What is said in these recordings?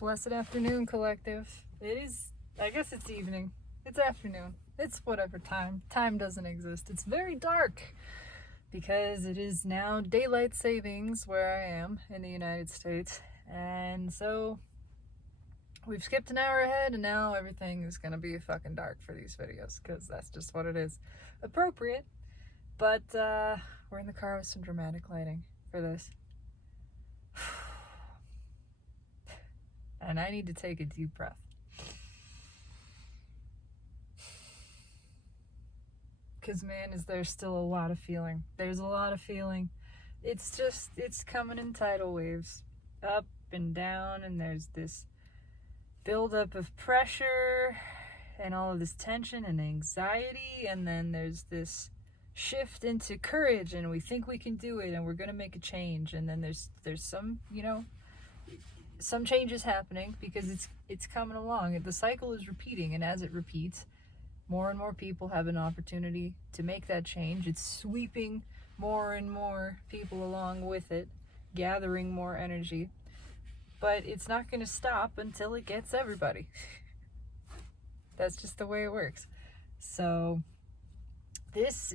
Blessed afternoon, collective. It is, I guess it's evening. It's afternoon. It's whatever time. Time doesn't exist. It's very dark because it is now daylight savings where I am in the United States. And so we've skipped an hour ahead and now everything is going to be fucking dark for these videos because that's just what it is. Appropriate. But we're in the car with some dramatic lighting for this. And I need to take a deep breath. Because, man, is there still a lot of feeling. There's a lot of feeling. It's coming in tidal waves. Up and down, and there's this buildup of pressure and all of this tension and anxiety, and then there's this shift into courage, and we think we can do it, and we're going to make a change, and then there's some, some changes happening because it's coming along. The cycle is repeating, and as it repeats, more and more people have an opportunity to make that change. It's sweeping more and more people along with it, gathering more energy, but it's not going to stop until it gets everybody. That's just the way it works. So this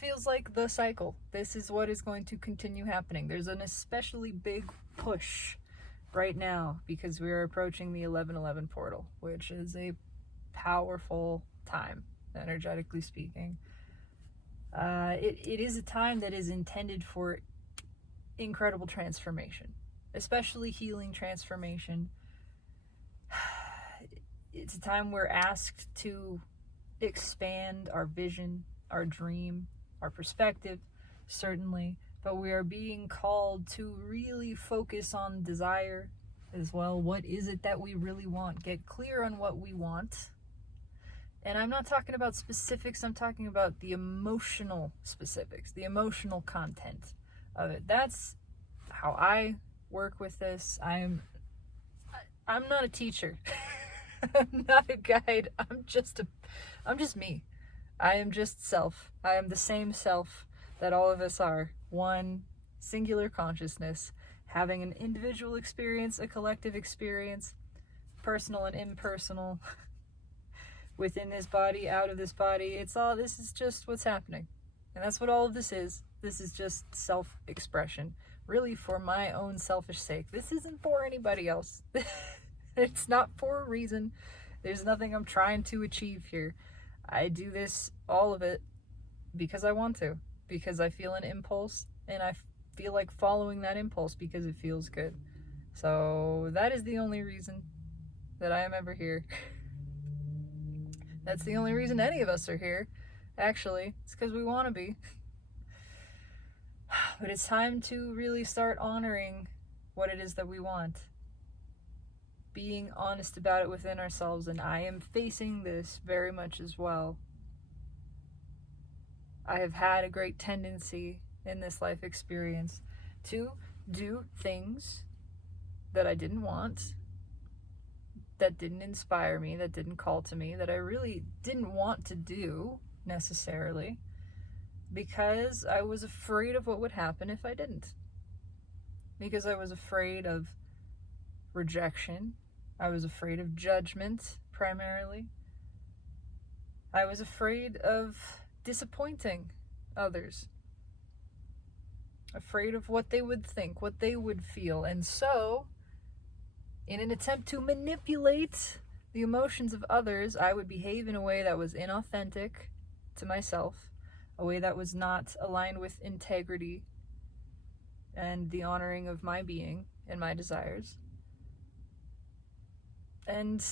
feels like the cycle. This is what is going to continue happening. There's an especially big push right now because we are approaching the 11/11 portal, which is a powerful time, energetically speaking. It is a time that is intended for incredible transformation, especially healing transformation. It's a time we're asked to expand our vision, our dream, our perspective, certainly, but we are being called to really focus on desire as well. What is it that we really want? Get clear on what we want. And I'm not talking about specifics, I'm talking about the emotional specifics, the emotional content of it. That's how I work with this. I'm not a teacher. I'm not a guide. I'm just me. I am just self. I am the same self that all of us are. One singular consciousness, having an individual experience, a collective experience, personal and impersonal, within this body, out of this body. This is just what's happening. And that's what all of this is. This is just self-expression, really for my own selfish sake. This isn't for anybody else. It's not for a reason. There's nothing I'm trying to achieve here. I do this, all of it, because I want to, because I feel an impulse, and I feel like following that impulse because it feels good. So that is the only reason that I am ever here. That's the only reason any of us are here, actually. It's because we want to be. But it's time to really start honoring what it is that we want. Being honest about it within ourselves, and I am facing this very much as well. I have had a great tendency in this life experience to do things that I didn't want, that didn't inspire me, that didn't call to me, that I really didn't want to do necessarily, because I was afraid of what would happen if I didn't. Because I was afraid of rejection. I was afraid of judgment, primarily. I was afraid of disappointing others. Afraid of what they would think, what they would feel. And so, in an attempt to manipulate the emotions of others, I would behave in a way that was inauthentic to myself, a way that was not aligned with integrity and the honoring of my being and my desires, and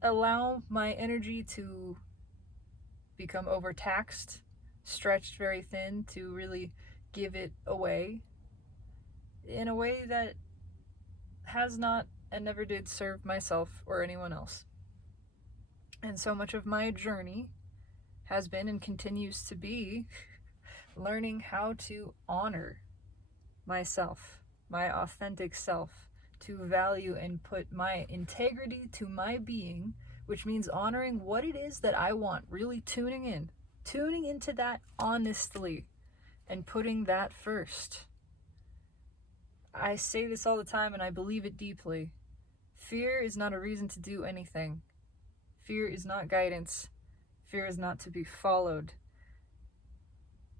allow my energy to become overtaxed, stretched very thin, to really give it away in a way that has not and never did serve myself or anyone else. And so much of my journey has been and continues to be learning how to honor myself, my authentic self, to value and put my integrity to my being, which means honoring what it is that I want, really tuning into that honestly and putting that first. I say this all the time and I believe it deeply. Fear is not a reason to do anything. Fear is not guidance. Fear is not to be followed.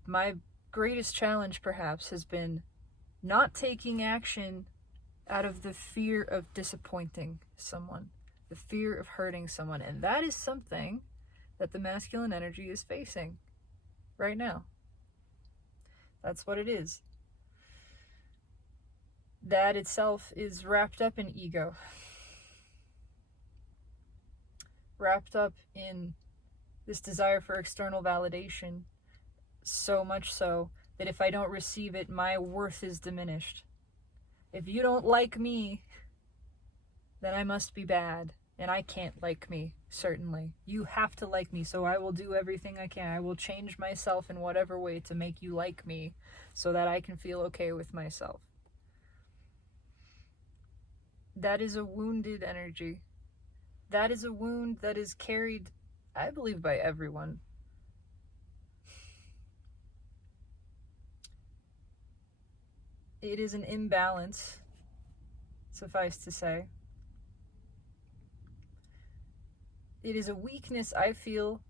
My greatest challenge, perhaps, has been not taking action out of the fear of disappointing someone, the fear of hurting someone. And that is something that the masculine energy is facing right now. That's what it is. That itself is wrapped up in ego, wrapped up in this desire for external validation, so much so that if I don't receive it, my worth is diminished. If you don't like me, then I must be bad, and I can't like me, certainly. You have to like me, so I will do everything I can. I will change myself in whatever way to make you like me so that I can feel okay with myself. That is a wounded energy. That is a wound that is carried, I believe, by everyone. It is an imbalance, suffice to say. It is a weakness, I feel,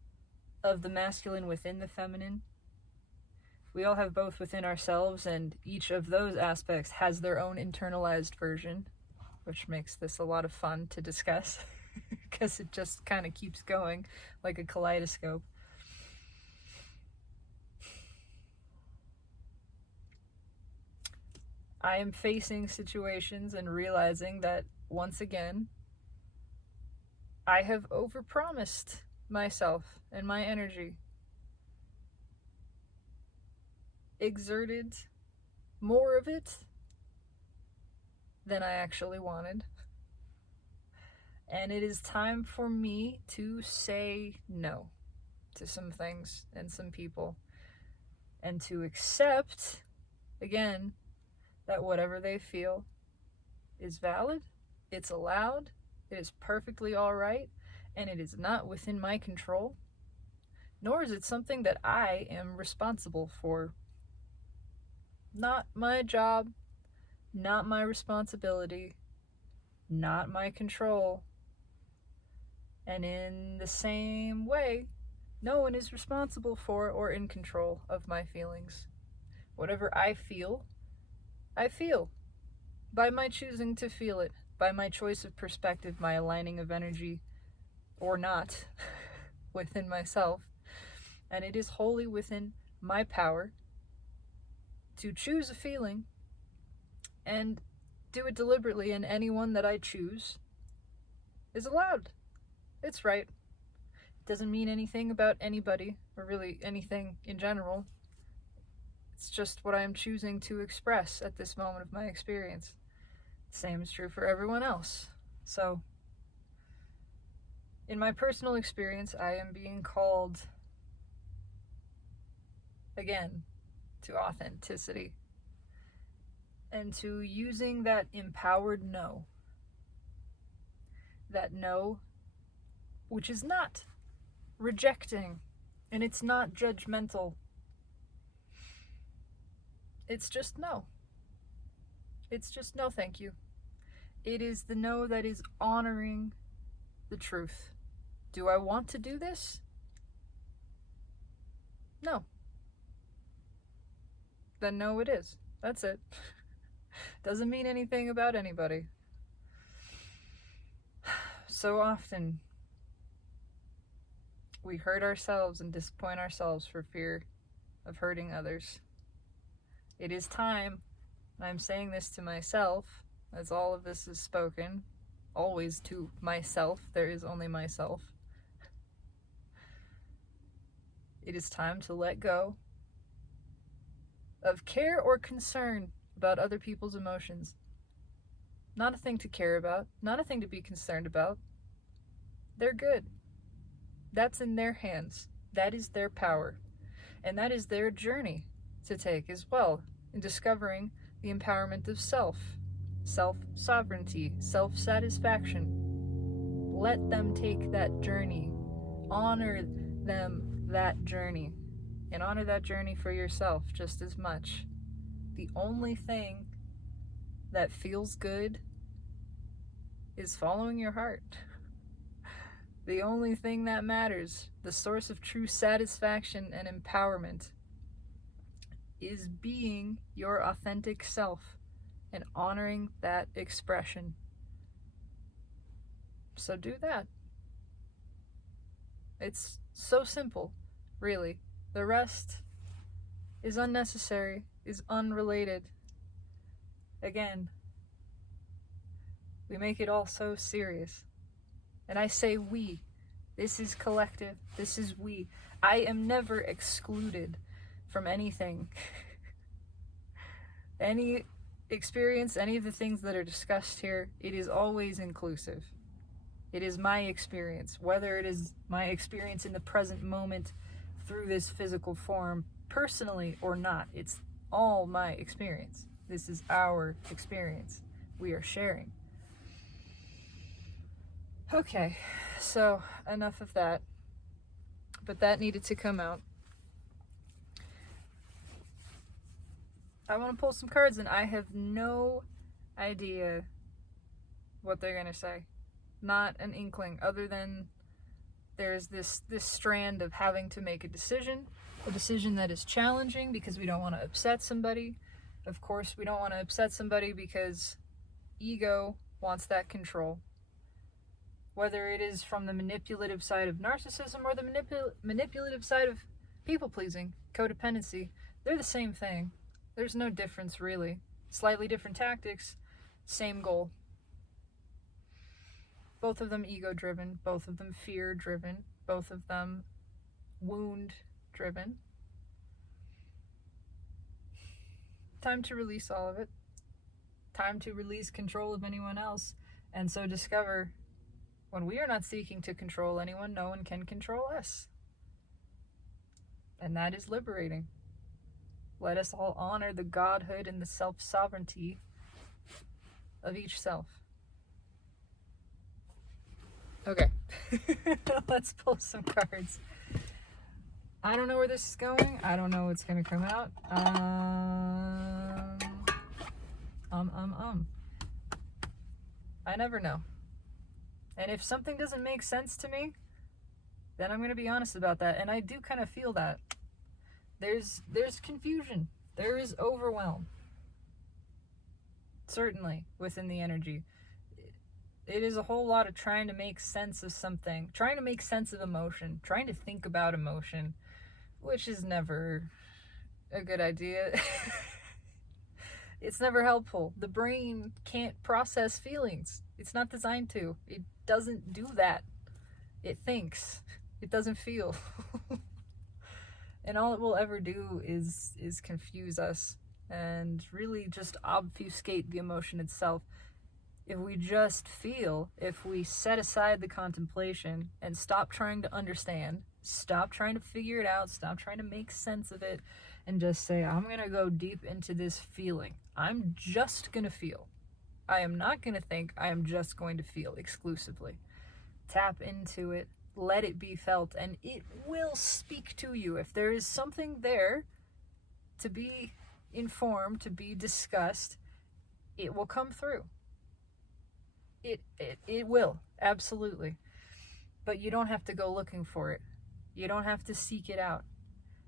of the masculine within the feminine. We all have both within ourselves, and each of those aspects has their own internalized version, which makes this a lot of fun to discuss because it just kind of keeps going like a kaleidoscope. I am facing situations and realizing that, once again, I have overpromised myself and my energy. Exerted more of it than I actually wanted. And it is time for me to say no to some things and some people. And to accept, again, that whatever they feel is valid, it's allowed, it is perfectly all right, and it is not within my control, nor is it something that I am responsible for. Not my job, not my responsibility, not my control. And in the same way, no one is responsible for or in control of my feelings. Whatever I feel by my choosing to feel it, by my choice of perspective, my aligning of energy or not within myself. And it is wholly within my power to choose a feeling and do it deliberately, and anyone that I choose is allowed. It's right. It doesn't mean anything about anybody, or really anything in general. It's just what I'm choosing to express at this moment of my experience. The same is true for everyone else. So, in my personal experience, I am being called, again, to authenticity. And to using that empowered no. That no, which is not rejecting, and it's not judgmental. It's just no. It's just no, thank you. It is the no that is honoring the truth. Do I want to do this? No. Then no it is. That's it. Doesn't mean anything about anybody. So often, we hurt ourselves and disappoint ourselves for fear of hurting others. It is time, and I'm saying this to myself, as all of this is spoken, always to myself, there is only myself. It is time to let go of care or concern about other people's emotions. Not a thing to care about, not a thing to be concerned about. They're good. That's in their hands. That is their power. And that is their journey to take as well in discovering the empowerment of self, self-sovereignty, self-satisfaction. Let them take that journey. Honor them that journey. And honor that journey for yourself just as much. The only thing that feels good is following your heart. The only thing that matters, the source of true satisfaction and empowerment, is being your authentic self and honoring that expression. So do that. It's so simple, really. The rest is unnecessary, is unrelated. Again, we make it all so serious. And I say we. This is collective. This is we. I am never excluded from anything. Any experience, any of the things that are discussed here, it is always inclusive. It is my experience, whether it is my experience in the present moment through this physical form, personally or not. It's all my experience. This is our experience. We are sharing. Okay, so enough of that. But that needed to come out. I want to pull some cards, and I have no idea what they're going to say. Not an inkling, other than there's this strand of having to make a decision that is challenging because we don't want to upset somebody. Of course, we don't want to upset somebody because ego wants that control. Whether it is from the manipulative side of narcissism or the manipulative side of people-pleasing, codependency, they're the same thing. There's no difference, really. Slightly different tactics, same goal. Both of them ego-driven, both of them fear-driven, both of them wound-driven. Time to release all of it. Time to release control of anyone else, and so discover when we are not seeking to control anyone, no one can control us. And that is liberating. Let us all honor the godhood and the self-sovereignty of each self. Okay, let's pull some cards. I don't know where this is going. I don't know what's going to come out. I never know. And if something doesn't make sense to me, then I'm going to be honest about that. And I do kind of feel that. There's confusion. There is overwhelm. Certainly, within the energy. It is a whole lot of trying to make sense of something. Trying to make sense of emotion. Trying to think about emotion. Which is never a good idea. It's never helpful. The brain can't process feelings. It's not designed to. It doesn't do that. It thinks. It doesn't feel. And all it will ever do is confuse us and really just obfuscate the emotion itself. If we just feel, if we set aside the contemplation and stop trying to understand, stop trying to figure it out, stop trying to make sense of it, and just say, I'm going to go deep into this feeling. I'm just going to feel. I am not going to think. I am just going to feel exclusively. Tap into it. Let it be felt, and it will speak to you. If there is something there to be informed, to be discussed, it will come through. It will, absolutely. But you don't have to go looking for it. You don't have to seek it out.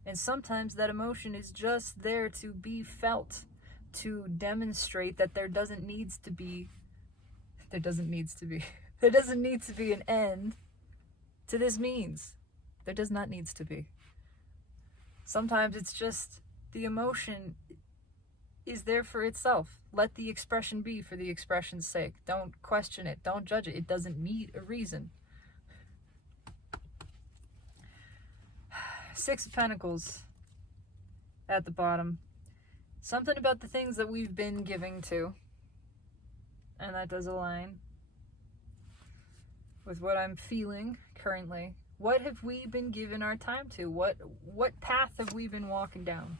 And sometimes that emotion is just there to be felt, to demonstrate that there doesn't need to be an end to this means. There does not need to be. Sometimes it's just the emotion is there for itself. Let the expression be for the expression's sake. Don't question it. Don't judge it. It doesn't need a reason. Six of Pentacles at the bottom. Something about the things that we've been giving to. And that does align with what I'm feeling currently. What have we been given our time to? What path have we been walking down?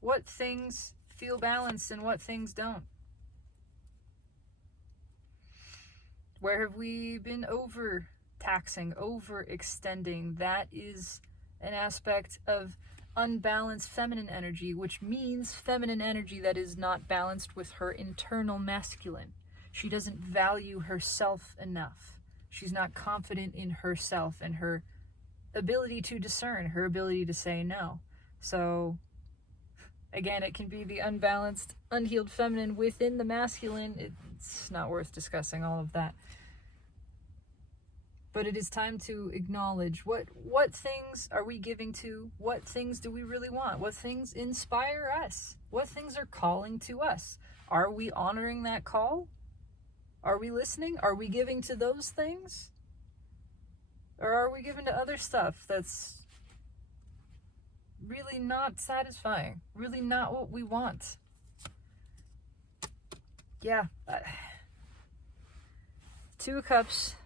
What things feel balanced and what things don't? Where have we been overtaxing, overextending? That is an aspect of unbalanced feminine energy, which means feminine energy that is not balanced with her internal masculine. She doesn't value herself enough. She's not confident in herself and her ability to discern, her ability to say no. So, again, it can be the unbalanced, unhealed feminine within the masculine. It's not worth discussing all of that. But it is time to acknowledge what things are we giving to? What things do we really want? What things inspire us? What things are calling to us? Are we honoring that call? Are we listening? Are we giving to those things? Or are we giving to other stuff that's really not satisfying? Really not what we want? Yeah. Two of Cups.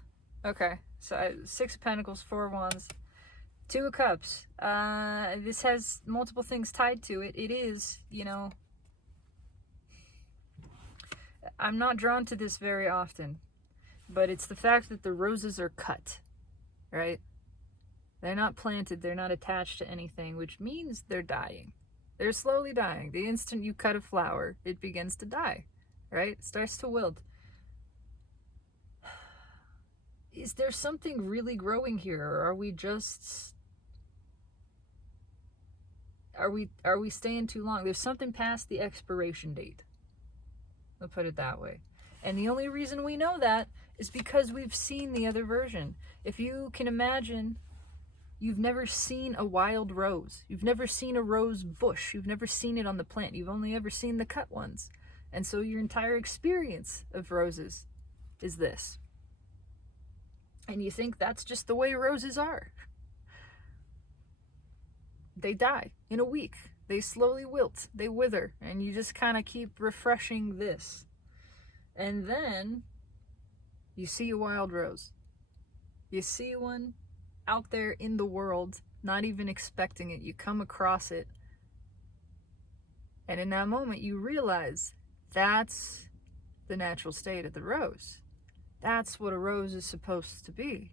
Okay. So 6 of Pentacles, 4 of Wands, 2 of Cups. This has multiple things tied to it. It is, I'm not drawn to this very often, but it's the fact that the roses are cut, right? They're not planted, they're not attached to anything, which means they're dying. They're slowly dying. The instant you cut a flower, it begins to die, right? It starts to wilt. Is there something really growing here, or are we just... Are we staying too long? There's something past the expiration date. I'll put it that way. And the only reason we know that is because we've seen the other version. If you can imagine, you've never seen a wild rose. You've never seen a rose bush. You've never seen it on the plant. You've only ever seen the cut ones. And so your entire experience of roses is this. And you think that's just the way roses are. They die in a week. They slowly wilt. They wither. And you just kind of keep refreshing this. And then you see a wild rose. You see one out there in the world, not even expecting it. You come across it. And in that moment, you realize that's the natural state of the rose. That's what a rose is supposed to be.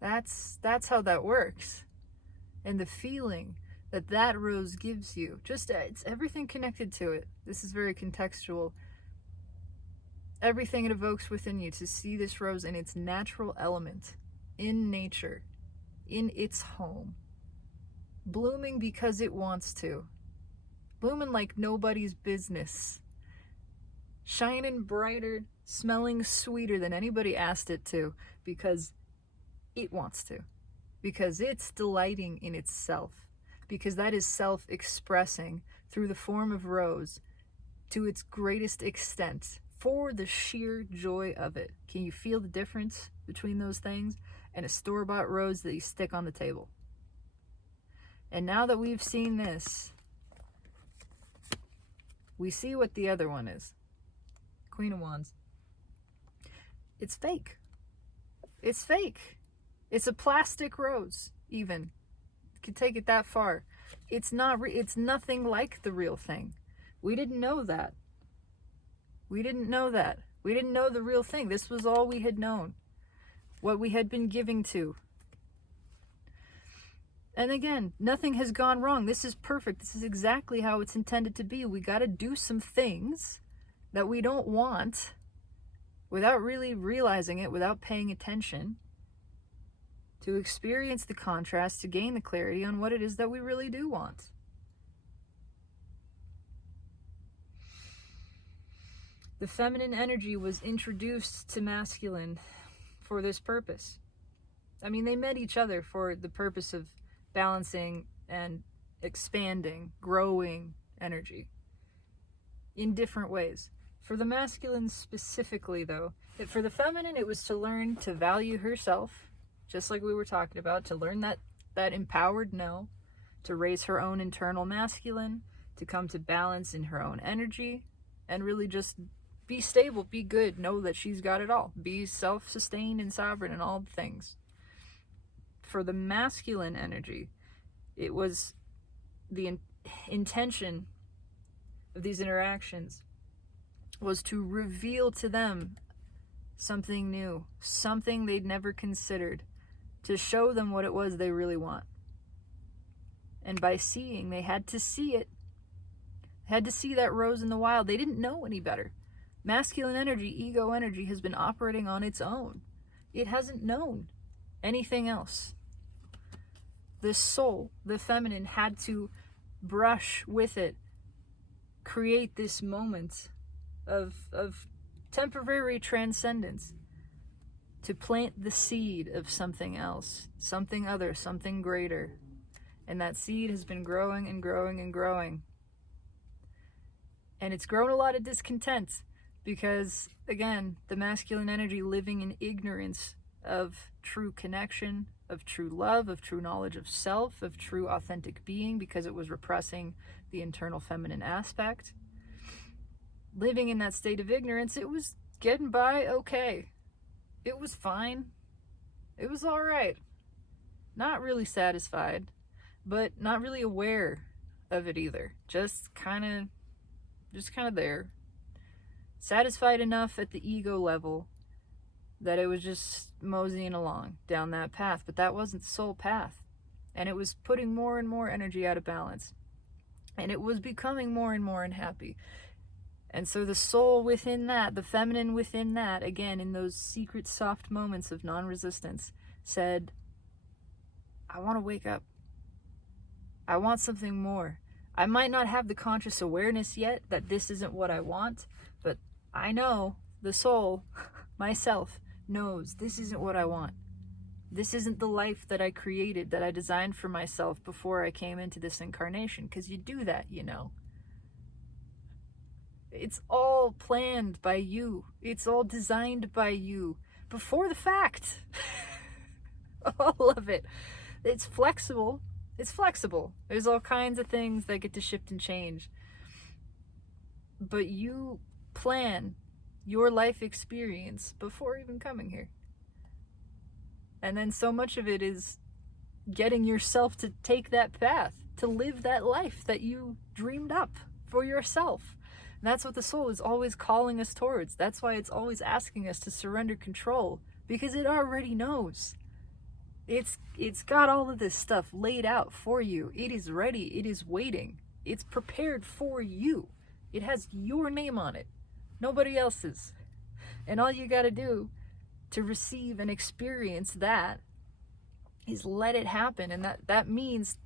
That's how that works. And the feeling that rose gives you, it's everything connected to it. This is very contextual. Everything it evokes within you to see this rose in its natural element, in nature, in its home, blooming because it wants to, blooming like nobody's business, shining brighter, smelling sweeter than anybody asked it to, because it wants to, because it's delighting in itself, because that is self-expressing through the form of rose to its greatest extent for the sheer joy of it. Can you feel the difference between those things and a store-bought rose that you stick on the table? And now that we've seen this, we see what the other one is. Queen of Wands. It's fake. It's fake. It's a plastic rose, even. You can take it that far. It's nothing like the real thing. We didn't know that. We didn't know that. We didn't know the real thing. This was all we had known. What we had been giving to. And again, nothing has gone wrong. This is perfect. This is exactly how it's intended to be. We got to do some things that we don't want without really realizing it, without paying attention, to experience the contrast, to gain the clarity on what it is that we really do want. The feminine energy was introduced to masculine for this purpose. I mean, they met each other for the purpose of balancing and expanding, growing energy in different ways. For the masculine specifically, though, for the feminine, it was to learn to value herself, just like we were talking about, to learn that empowered no, to raise her own internal masculine, to come to balance in her own energy, and really just be stable, be good, know that she's got it all, be self-sustained and sovereign in all things. For the masculine energy, it was the intention of these interactions was to reveal to them something new, something they'd never considered, to show them what it was they really want. And by seeing, they had to see it. Had to see that rose in the wild. They didn't know any better. Masculine energy, ego energy, has been operating on its own. It hasn't known anything else. The soul, the feminine, had to brush with it, create this moment of temporary transcendence, to plant the seed of something else, something other, something greater. And that seed has been growing and growing and growing. And it's grown a lot of discontent because, again, the masculine energy living in ignorance of true connection, of true love, of true knowledge of self, of true authentic being, because it was repressing the internal feminine aspect. Living in that state of ignorance, it was getting by okay. It was fine. It was all right. Not really satisfied, but not really aware of it either. Just kind of there. Satisfied enough at the ego level that it was just moseying along down that path. But that wasn't the soul path. And it was putting more and more energy out of balance. And it was becoming more and more unhappy. And so the soul within that, the feminine within that, again, in those secret soft moments of non-resistance, said, I want to wake up. I want something more. I might not have the conscious awareness yet that this isn't what I want, but I know, the soul, myself, knows this isn't what I want. This isn't the life that I created, that I designed for myself before I came into this incarnation, because you do that, you know. It's all planned by you. It's all designed by you before the fact. All of it. It's flexible. It's flexible. There's all kinds of things that get to shift and change. But you plan your life experience before even coming here. And then so much of it is getting yourself to take that path, to live that life that you dreamed up for yourself. And that's what the soul is always calling us towards. That's why it's always asking us to surrender control, because it already knows. It's got all of this stuff laid out for you. It is ready. It is waiting. It's prepared for you. It has your name on it, nobody else's. And all you got to do to receive and experience that is let it happen. And that means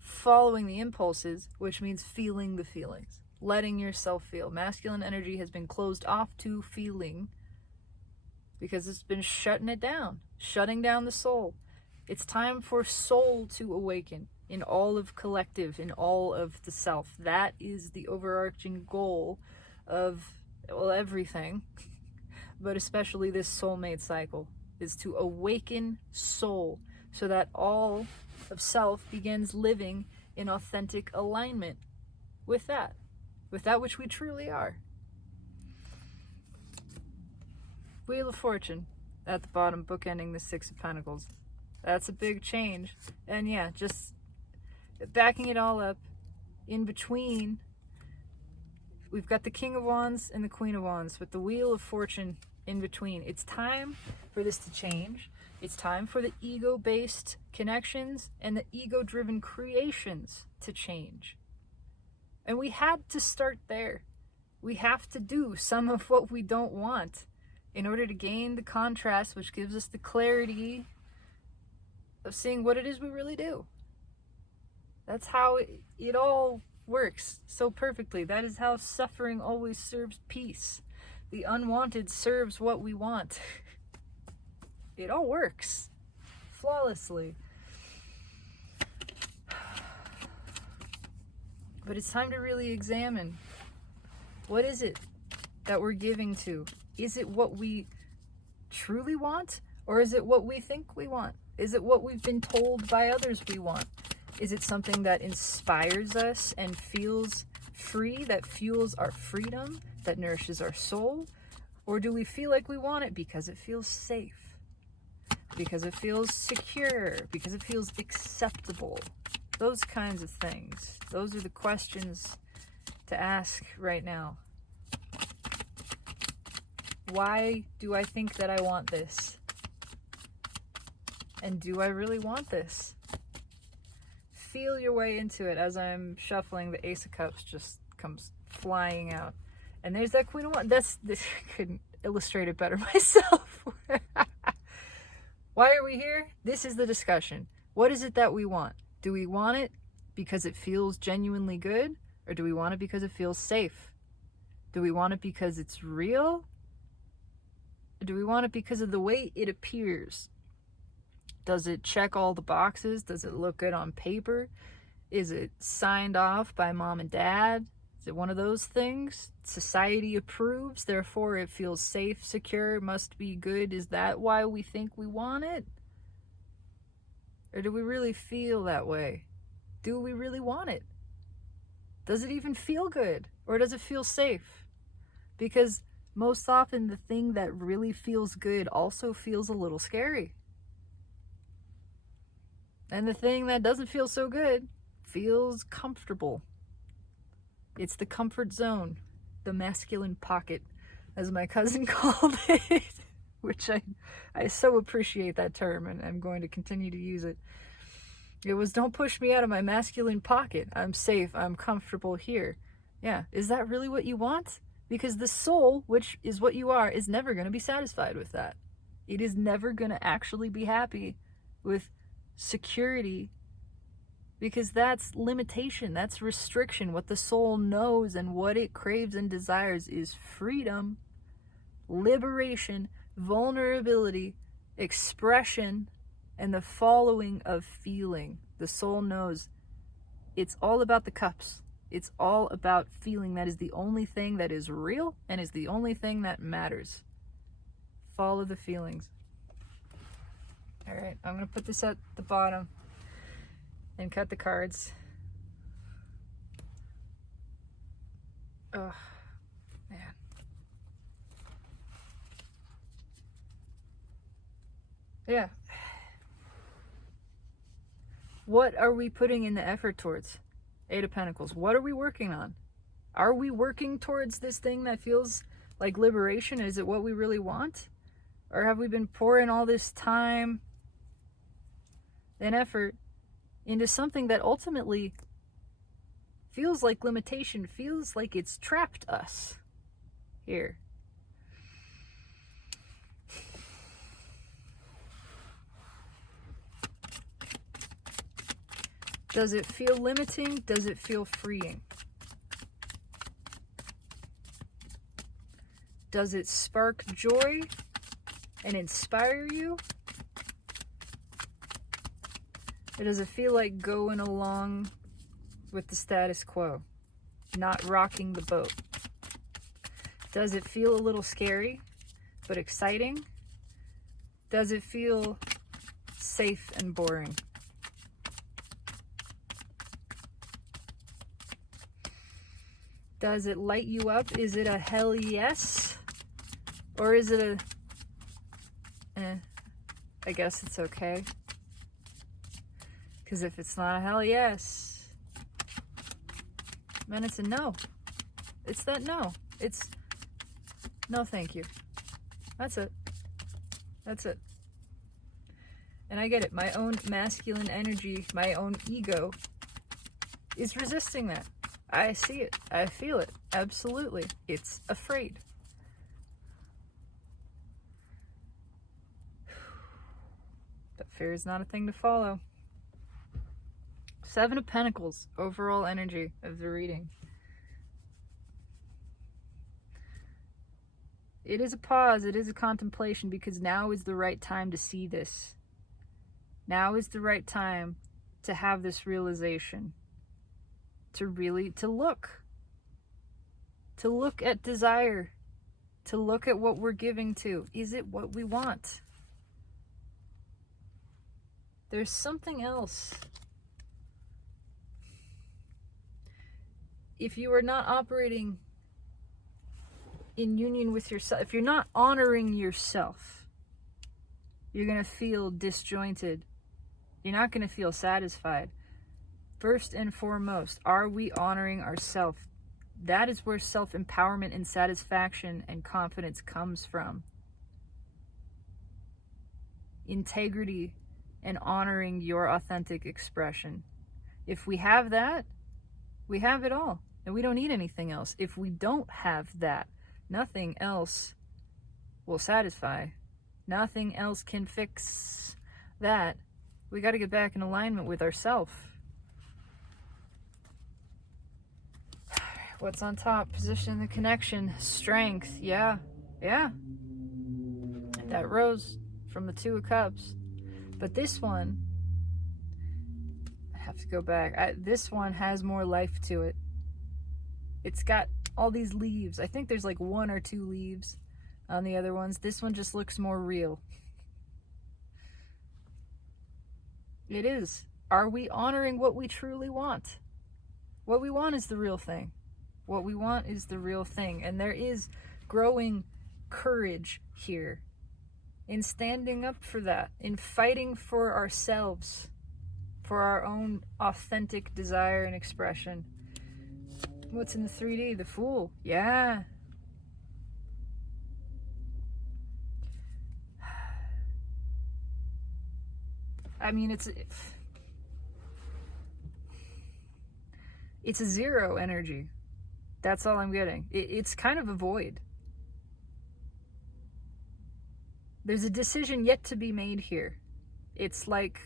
following the impulses, which means feeling the feelings. Letting yourself feel. Masculine energy has been closed off to feeling because it's been shutting it down, shutting down the soul. It's time for soul to awaken in all of collective, in all of the self. That is the overarching goal of, well, everything, but especially this soulmate cycle, is to awaken soul so that all of self begins living in authentic alignment with that which we truly are. Wheel of Fortune at the bottom, bookending the Six of Pentacles. That's a big change. And yeah, just backing it all up, in between, we've got the King of Wands and the Queen of Wands, with the Wheel of Fortune in between. It's time for this to change. It's time for the ego-based connections and the ego-driven creations to change. And we had to start there. We have to do some of what we don't want in order to gain the contrast, which gives us the clarity of seeing what it is we really do. That's how it all works so perfectly. That is how suffering always serves peace. The unwanted serves what we want. It all works flawlessly. But it's time to really examine, what is it that we're giving to? Is it what we truly want? Or is it what we think we want? Is it what we've been told by others we want? Is it something that inspires us and feels free, that fuels our freedom, that nourishes our soul? Or do we feel like we want it because it feels safe, because it feels secure, because it feels acceptable? Those kinds of things. Those are the questions to ask right now. Why do I think that I want this? And do I really want this? feel your way into it. As I'm shuffling, the Ace of Cups just comes flying out. And there's that Queen of Wands. This I couldn't illustrate it better myself. Why are we here? This is the discussion. What is it that we want? Do we want it because it feels genuinely good? Or do we want it because it feels safe? Do we want it because it's real? Or do we want it because of the way it appears? Does it check all the boxes? Does it look good on paper? Is it signed off by mom and dad? Is it one of those things? Society approves, therefore it feels safe, secure, must be good. Is that why we think we want it? Or do we really feel that way? Do we really want it? Does it even feel good? Or does it feel safe? Because most often the thing that really feels good also feels a little scary. And the thing that doesn't feel so good feels comfortable. It's the comfort zone, the masculine pocket, as my cousin called it, which I so appreciate that term, and I'm going to continue to use it. It was, don't push me out of my masculine pocket. I'm safe. I'm comfortable here. Yeah. Is that really what you want? Because the soul, which is what you are, is never going to be satisfied with that. It is never going to actually be happy with security, because that's limitation, that's restriction. What the soul knows and what it craves and desires is freedom, liberation, vulnerability, expression, and the following of feeling. The soul knows it's all about the cups. It's all about feeling. That is the only thing that is real and is the only thing that matters. Follow the feelings. All right, I'm going to put this at the bottom and cut the cards. Oh, man. Yeah. What are we putting in the effort towards? Eight of Pentacles. What are we working on? Are we working towards this thing that feels like liberation? Is it what we really want? Or have we been pouring all this time and effort into something that ultimately feels like limitation, feels like it's trapped us here? Does it feel limiting? Does it feel freeing? Does it spark joy and inspire you? Or does it feel like going along with the status quo, not rocking the boat? Does it feel a little scary, but exciting? Does it feel safe and boring? Does it light you up? Is it a hell yes? Or is it a, I guess it's okay? Because if it's not a hell yes, then it's a no. It's that no. It's no thank you. That's it. That's it. And I get it. My own masculine energy, my own ego is resisting that. I see it. I feel it. Absolutely. It's afraid. But fear is not a thing to follow. Seven of Pentacles, overall energy of the reading. It is a pause, it is a contemplation, because now is the right time to see this. Now is the right time to have this realization. To look at desire, to look at what we're giving to. Is it what we want? There's something else. If you are not operating in union with yourself, if you're not honoring yourself, you're going to feel disjointed. You're not going to feel satisfied. First and foremost, are we honoring ourselves? That is where self-empowerment and satisfaction and confidence comes from. Integrity and honoring your authentic expression. If we have that, we have it all, and we don't need anything else. If we don't have that, nothing else will satisfy. Nothing else can fix that. We got to get back in alignment with ourselves. What's on top? Position, the connection, strength. Yeah. That rose from the Two of Cups. But this one, I have to go back. This one has more life to it. It's got all these leaves. I think there's like 1 or 2 leaves on the other ones. This one just looks more real. It is. Are we honoring what we truly want? What we want is the real thing. What we want is the real thing. And there is growing courage here in standing up for that, in fighting for ourselves, for our own authentic desire and expression. What's in the 3D? The Fool. Yeah. I mean, it's a 0 energy. That's all I'm getting. It's kind of a void. There's a decision yet to be made here. It's like,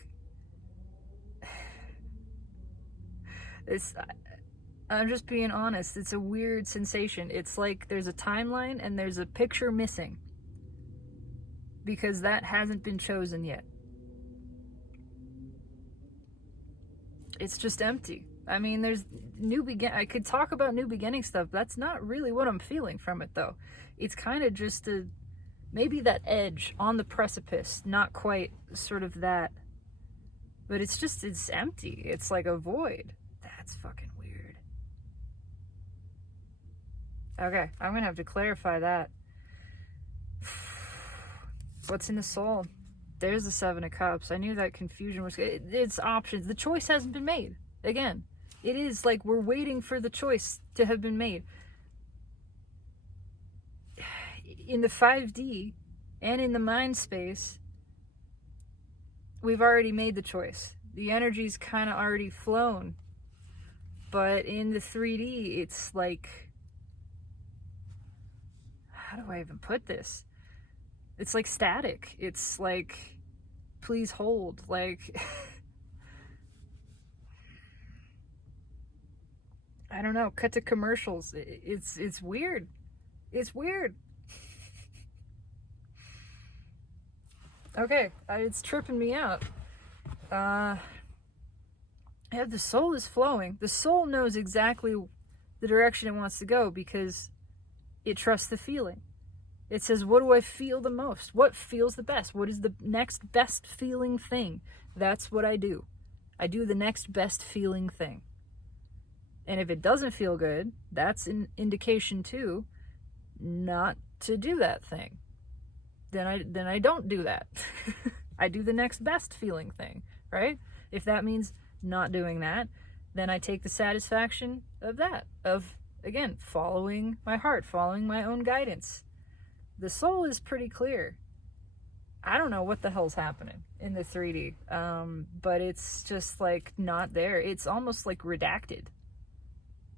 I'm just being honest, it's a weird sensation. It's like there's a timeline and there's a picture missing, because that hasn't been chosen yet. It's just empty. I mean, there's I could talk about new beginning stuff. That's not really what I'm feeling from it, though. It's kind of just maybe that edge on the precipice, not quite sort of that, but it's empty. It's like a void. That's fucking weird. Okay, I'm gonna have to clarify that. What's in the soul? There's the 7 of Cups. I knew that confusion was... It's options. The choice hasn't been made. Again, it is like we're waiting for the choice to have been made. In the 5D and in the mind space, we've already made the choice. The energy's kind of already flown. But in the 3D, it's like... How do I even put this? It's like static. It's like, please hold. Like, I don't know. Cut to commercials. It's weird. It's weird. Okay, it's tripping me out. Yeah, the soul is flowing. The soul knows exactly the direction it wants to go because it trusts the feeling. It says, what do I feel the most? What feels the best? What is the next best feeling thing? That's what I do. I do the next best feeling thing. And if it doesn't feel good, that's an indication too not to do that thing. Then I don't do that. I do the next best feeling thing, right? If that means not doing that, then I take the satisfaction of that, of, again, following my heart, following my own guidance. The soul is pretty clear. I don't know what the hell's happening in the 3D, but it's just like not there. It's almost like redacted.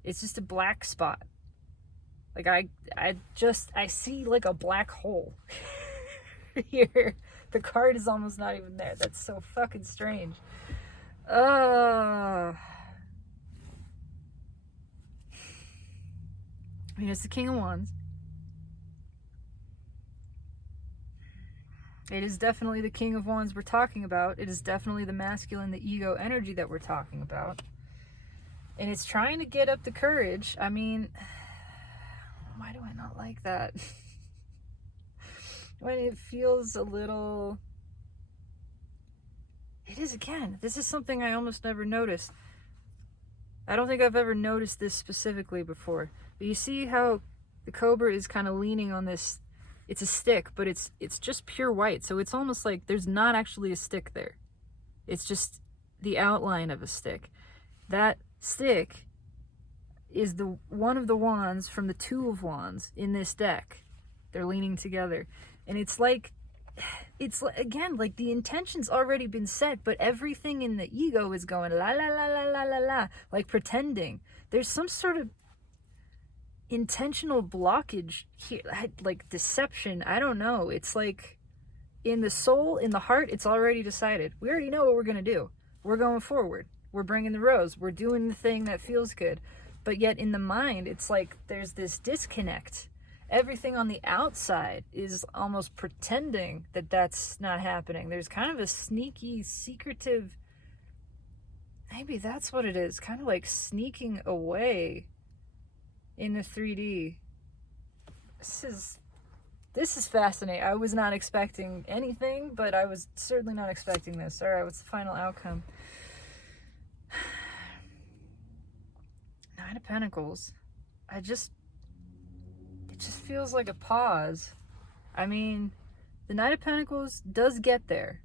It's just a black spot. Like I see like a black hole here. The card is almost not even there. That's so fucking strange. I mean, it's the King of Wands. It is definitely the King of Wands we're talking about. It is definitely the masculine, the ego energy that we're talking about. And it's trying to get up the courage. I mean, why do I not like that? When it feels a little... It is, again, this is something I almost never noticed. I don't think I've ever noticed this specifically before. But you see how the cobra is kind of leaning on this... It's a stick, but it's just pure white. So it's almost like there's not actually a stick there. It's just the outline of a stick. That stick is the one of the wands from the Two of Wands in this deck. They're leaning together. And it's like it's again like the intention's already been set, but everything in the ego is going la la la la la la la, like pretending. There's some sort of intentional blockage here, like deception. I don't know. It's like in the soul, in the heart, it's already decided. We already know what we're going to do. We're going forward. We're bringing the rose. We're doing the thing that feels good. But yet in the mind, it's like there's this disconnect. Everything on the outside is almost pretending that that's not happening. There's kind of a sneaky, secretive, maybe that's what it is, kind of like sneaking away in the 3D. This is fascinating. I was not expecting anything, but I was certainly not expecting this. All right, what's the final outcome? Nine of Pentacles. It just feels like a pause. I mean, the Knight of Pentacles does get there.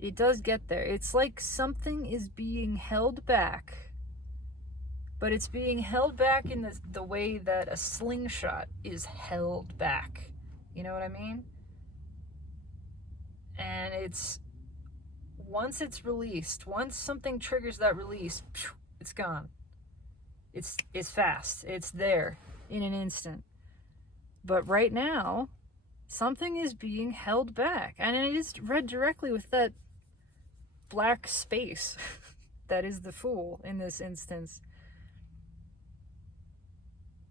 It does get there. It's like something is being held back. But it's being held back in the way that a slingshot is held back. You know what I mean? And once it's released, once something triggers that release, it's gone. It's fast. It's there in an instant. But right now, something is being held back. And it is read directly with that black space that is the Fool in this instance.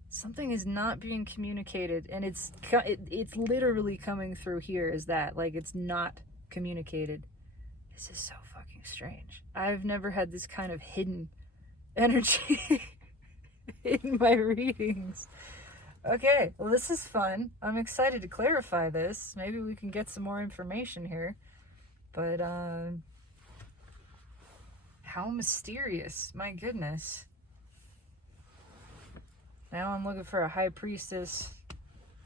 Something is not being communicated, and it's literally coming through here as that, like it's not communicated. This is so fucking strange. I've never had this kind of hidden energy in my readings. Okay, well this is fun. I'm excited to clarify this. Maybe we can get some more information here. But how mysterious, my goodness. Now I'm looking for a High Priestess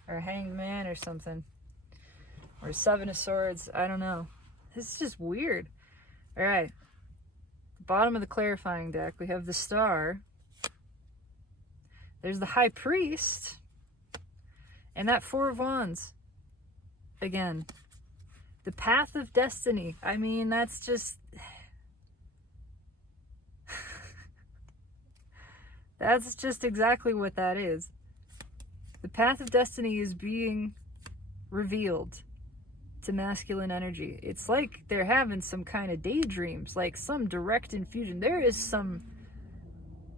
or a Hanged Man or something. Or a Seven of Swords. I don't know. This is just weird. Alright. Bottom of the clarifying deck, we have the Star. There's the High Priest. And that Four of Wands. Again. The Path of Destiny. I mean, that's just... That's just exactly what that is. The path of destiny is being revealed to masculine energy. It's like they're having some kind of daydreams, like some direct infusion. There is some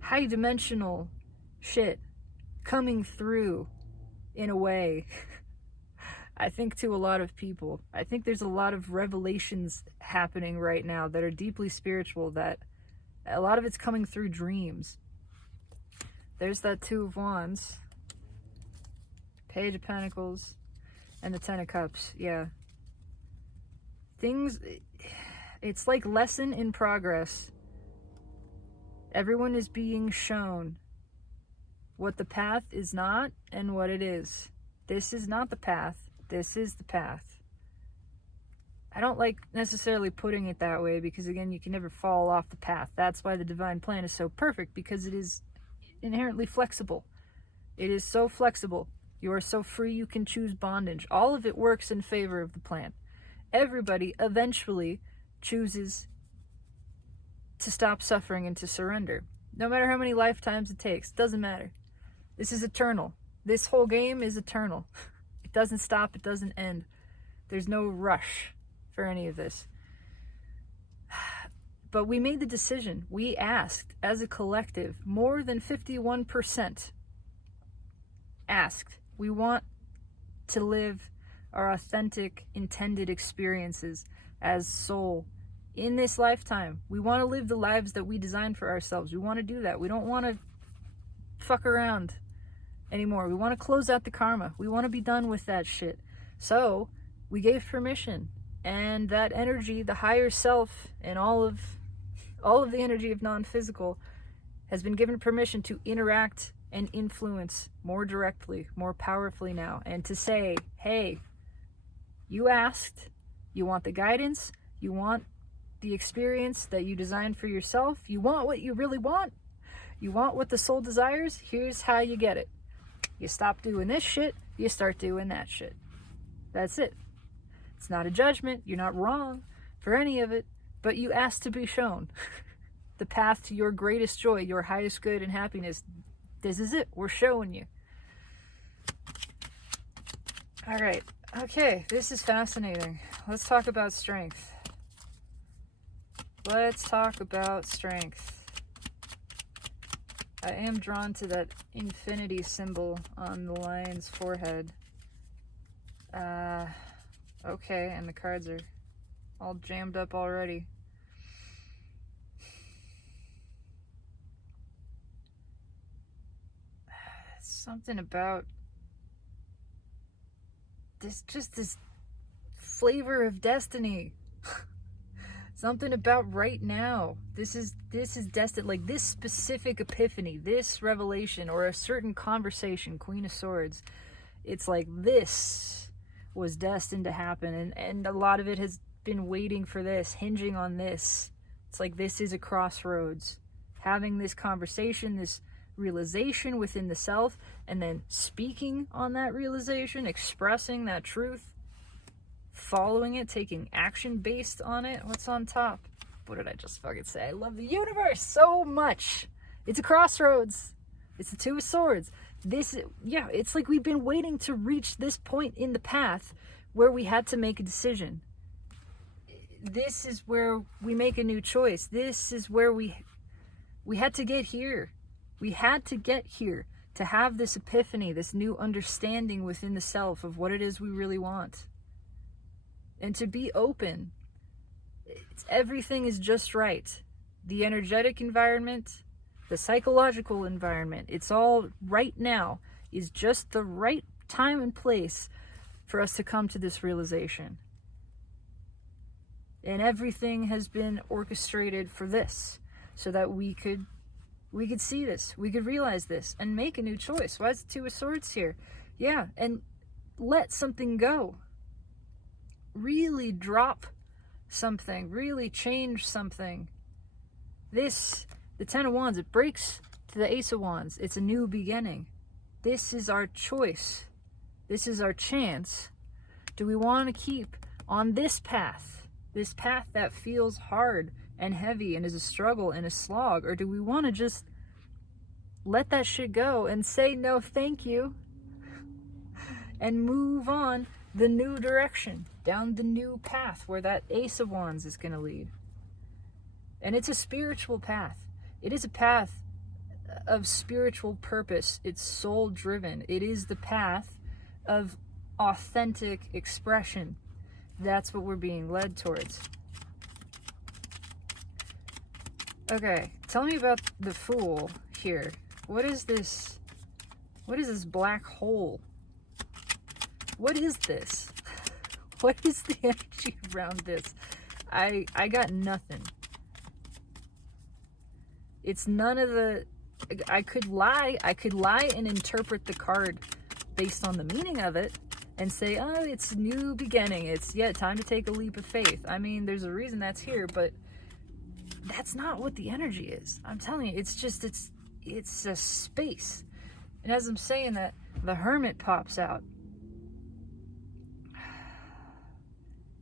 high dimensional shit coming through in a way. I think to a lot of people. I think there's a lot of revelations happening right now that are deeply spiritual, that a lot of it's coming through dreams. There's that Two of Wands, Page of Pentacles, and the Ten of Cups. Yeah. It's like lesson in progress. Everyone is being shown what the path is not and what it is. This is not the path. This is the path. I don't like necessarily putting it that way because, again, you can never fall off the path. That's why the divine plan is so perfect, because it is inherently flexible. It is so flexible. You are so free you can choose bondage. All of it works in favor of the plan. Everybody eventually chooses to stop suffering and to surrender. No matter how many lifetimes it takes. Doesn't matter. This is eternal. This whole game is eternal. It doesn't stop. It doesn't end. There's no rush for any of this. But we made the decision. We asked, as a collective, more than 51% asked. We want to live our authentic, intended experiences as soul in this lifetime. We want to live the lives that we design for ourselves. We want to do that. We don't want to fuck around anymore. We want to close out the karma. We want to be done with that shit. So we gave permission, and that energy, the higher self, and all of the energy of non-physical has been given permission to interact and influence more directly, more powerfully now, and to say, hey, you asked, you want the guidance, you want the experience that you designed for yourself, you want what you really want, you want what the soul desires, here's how you get it. You stop doing this shit, you start doing that shit. That's it. It's not a judgment. You're not wrong for any of it, but you ask to be shown the path to your greatest joy, your highest good and happiness. This is it. We're showing you. All right. Okay. This is fascinating. Let's talk about strength. Let's talk about strength. I am drawn to that infinity symbol on the lion's forehead. Okay, and the cards are all jammed up already. Something about this flavor of destiny. Something about right now. This is destined, like this specific epiphany, this revelation, or a certain conversation, Queen of Swords. It's like this was destined to happen, and a lot of it has been waiting for this, hinging on this. It's like this is a crossroads. Having this conversation, this realization within the self, and then speaking on that realization, expressing that truth, following it, taking action based on it. What's on top? What did I just fucking say? I love the universe so much. It's a crossroads. It's the Two of Swords. It's like we've been waiting to reach this point in the path where we had to make a decision. This is where we make a new choice. This is where we had to get here. We had to get here to have this epiphany, this new understanding within the self of what it is we really want. And to be open. Everything is just right. The energetic environment, the psychological environment, it's all right now is just the right time and place for us to come to this realization. And everything has been orchestrated for this, so that we could see this, we could realize this, and make a new choice. Why is the Two of Swords here? Yeah, and let something go. Really drop something, really change something. The Ten of Wands, it breaks to the Ace of Wands. It's a new beginning. This is our choice. This is our chance. Do we want to keep on this path that feels hard and heavy and is a struggle and a slog, or do we want to just let that shit go and say no thank you and move on the new direction, down the new path where that Ace of Wands is going to lead? And it's a spiritual path. It is a path of spiritual purpose. It's soul driven. It is the path of authentic expression. That's what we're being led towards. Okay, tell me about the Fool here. What is this? What is this black hole? What is this? What is the energy around this? I got nothing. It's none of the... I could lie and interpret the card based on the meaning of it and say, oh, it's new beginning. It's, time to take a leap of faith. I mean, there's a reason that's here, but that's not what the energy is. I'm telling you, it's just, it's a space. And as I'm saying that, the Hermit pops out.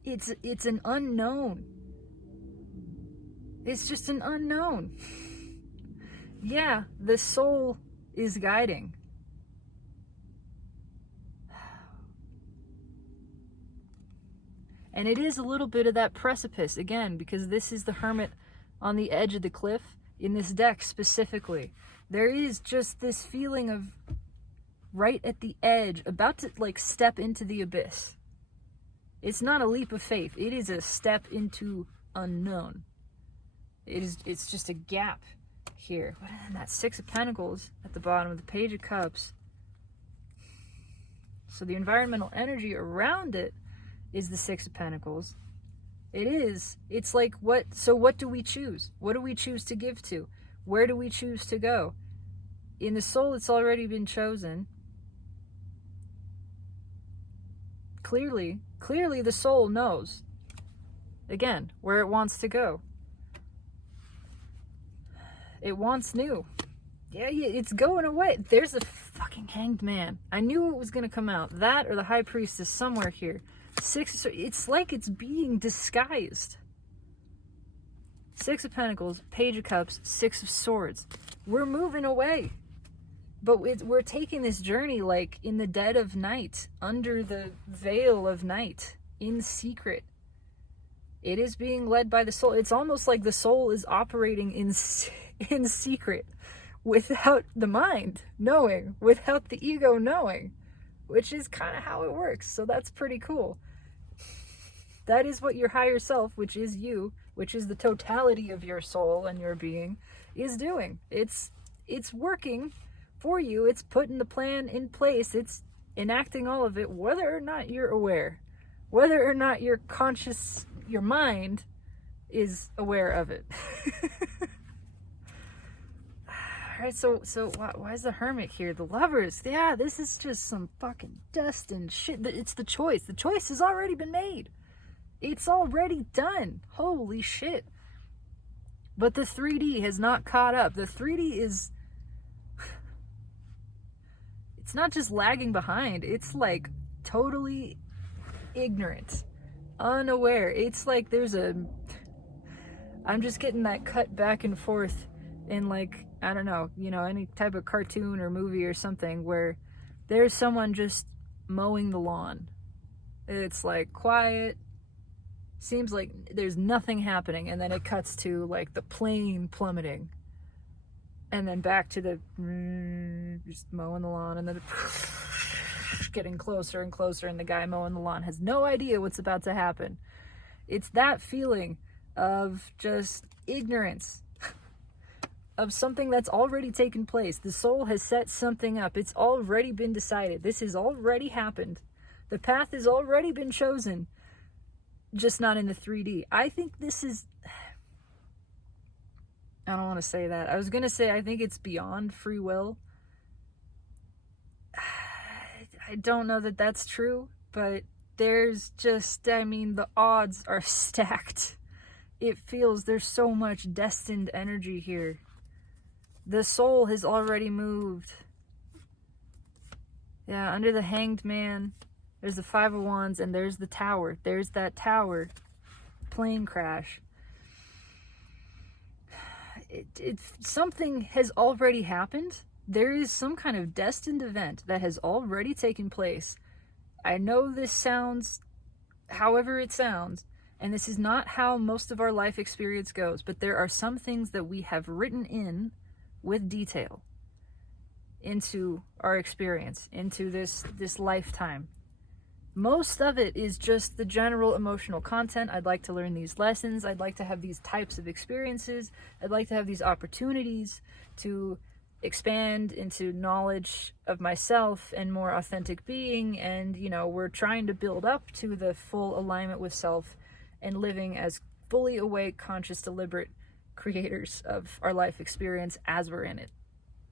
It's an unknown. It's just an unknown. Yeah, the soul is guiding. And it is a little bit of that precipice, again, because this is the Hermit on the edge of the cliff in this deck specifically. There is just this feeling of right at the edge, about to like step into the abyss. It's not a leap of faith. It is a step into unknown. It's just a gap here. And that Six of Pentacles at the bottom of the Page of Cups. So the environmental energy around it is the Six of Pentacles. It's like what do we choose? What do we choose to give to? Where do we choose to go? In the soul, it's already been chosen. Clearly the soul knows, again, where it wants to go. It wants new. Yeah, it's going away. There's a fucking hanged man. I knew it was gonna come out. That or the high priest is somewhere here. It's like it's being disguised. Six of Pentacles, Page of Cups, Six of Swords. We're moving away. But we're taking this journey like in the dead of night, under the veil of night, in secret. It is being led by the soul. It's almost like the soul is operating in secret, without the mind knowing, without the ego knowing, which is kind of how it works. So that's pretty cool. That is what your higher self, which is you, which is the totality of your soul and your being, is doing. It's working for you. It's putting the plan in place. It's enacting all of it, whether or not you're aware, whether or not your mind is aware of it. All right, so why is the Hermit here? The Lovers, yeah, this is just some fucking destined shit. It's the choice. The choice has already been made. It's already done. Holy shit. But the 3D has not caught up. The 3D is... It's not just lagging behind. It's like totally ignorant. Unaware. It's like there's I'm just getting that cut back and forth in, like, I don't know, any type of cartoon or movie or something where there's someone just mowing the lawn. It's like quiet, seems like there's nothing happening, and then it cuts to like the plane plummeting, and then back to the just mowing the lawn, and then getting closer and closer, and the guy mowing the lawn has no idea what's about to happen. It's that feeling of just ignorance of something that's already taken place. The soul has set something up. It's already been decided. This has already happened. The path has already been chosen, just not in the 3D. I think this is... I don't want to say that. I was going to say I think it's beyond free will. I don't know that that's true, but there's just, the odds are stacked. It feels there's so much destined energy here. The soul has already moved. Yeah, under the Hanged Man, there's the Five of Wands, and there's the Tower. There's that tower. Plane crash. Something has already happened. There is some kind of destined event that has already taken place. I know this sounds however it sounds, and this is not how most of our life experience goes, but there are some things that we have written in with detail into our experience, into this lifetime. Most of it is just the general emotional content. I'd like to learn these lessons. I'd like to have these types of experiences. I'd like to have these opportunities to expand into knowledge of myself and more authentic being. And, we're trying to build up to the full alignment with self and living as fully awake, conscious, deliberate creators of our life experience as we're in it.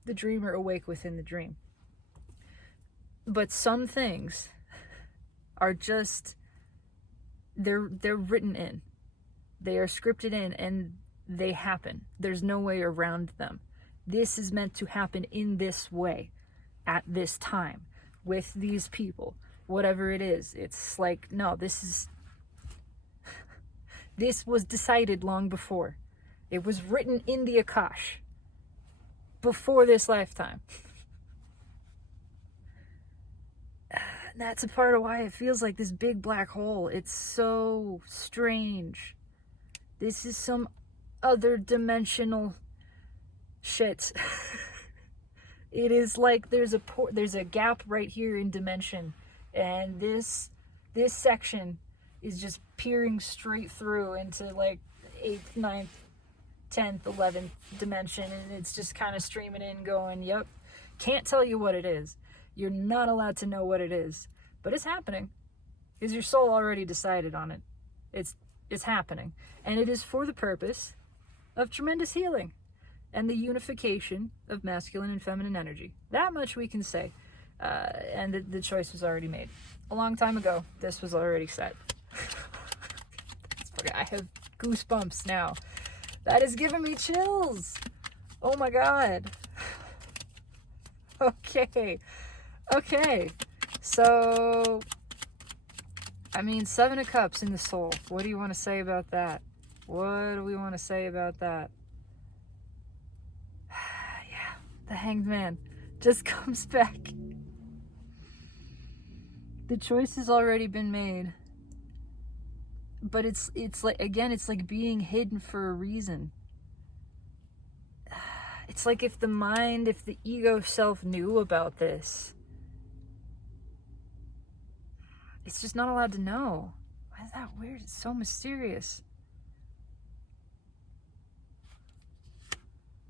The dreamer awake within the dream. But some things are just, they're written in. They are scripted in, and they happen. There's no way around them. This is meant to happen in this way, at this time, with these people, whatever it is. It's like, no, this was decided long before. It was written in the Akash before this lifetime. That's a part of why it feels like this big black hole. It's so strange. This is some other dimensional shit. It is like there's a gap right here in dimension, and this section is just peering straight through into like 8th, 9th, 10th, 11th dimension, and it's just kind of streaming in going, yep, can't tell you what it is. You're not allowed to know what it is, but it's happening because your soul already decided on it. It's happening, and it is for the purpose of tremendous healing and the unification of masculine and feminine energy. That much we can say, and the choice was already made a long time ago. This was already set. I have goosebumps now. That is giving me chills. Oh my god. Okay. So, I mean, 7 of Cups in the soul. What do you want to say about that? What do we want to say about that? Yeah, the Hanged Man just comes back. The choice has already been made. But it's like, again, it's like being hidden for a reason. It's like if the ego self knew about this, it's just not allowed to know. Why is that weird? It's so mysterious.